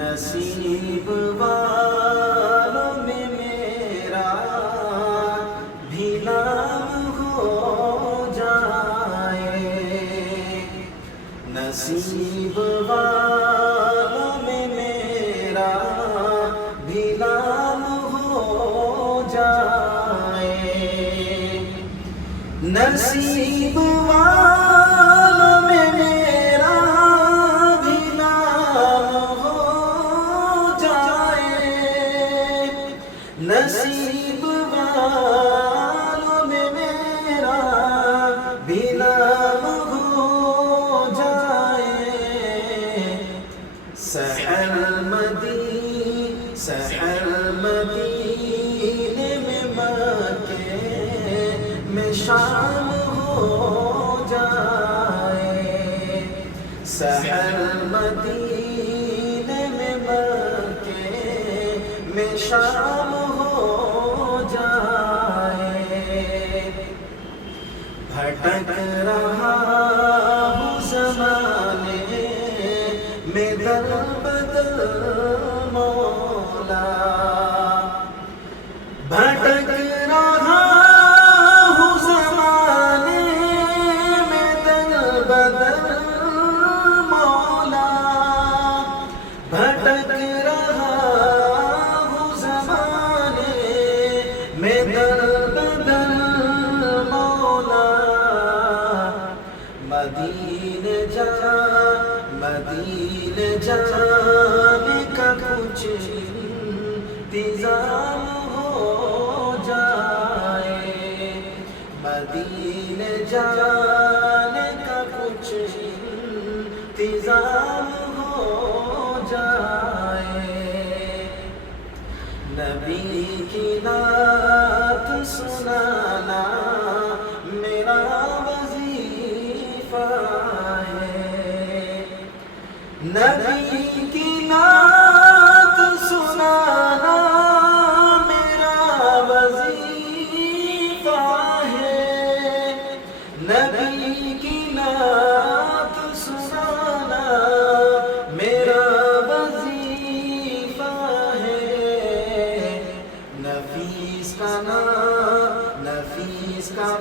نصیب والوں میں میرا بھی نام ہو جائے، نصیب والوں میں میرا بھی نام ہو جائے، نصیب والوں میں میرا بھی نام ہو جائے، نصیب والوں میں میرا بھی نام ہو جائے، سحر مدینے میں مکے میں شام ہو جائے، سحر مدینے میں مکے میں شام ہو جائے، بھٹک رہا ہوں زمانے میں در بدر مولا، بھٹک رہا ہوں زمانے میں در بدر مولا، بھٹک رہا ہوں زمانے میں در بدر مولا، مدینے جانے کا کچھ انتظام ہو جائے، مدینے جانے کا کچھ انتظام ہو جائے، نبی کی نعت سنانا میرا وظیفہ ہے، نبی کی نعت سنانا میرا وظیفہ ہے، نبی کی نعت سنانا میرا وظیفہ ہے، نفیس کا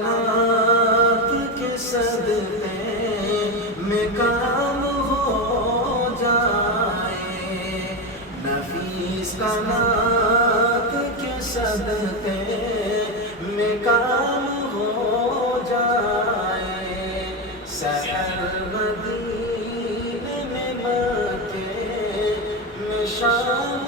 نعت کے صدقے میں کام ہو جائے، نفیس کا نعت کے صدقے میں کام ہو جائے، سحر مدینے میں مکے میں شام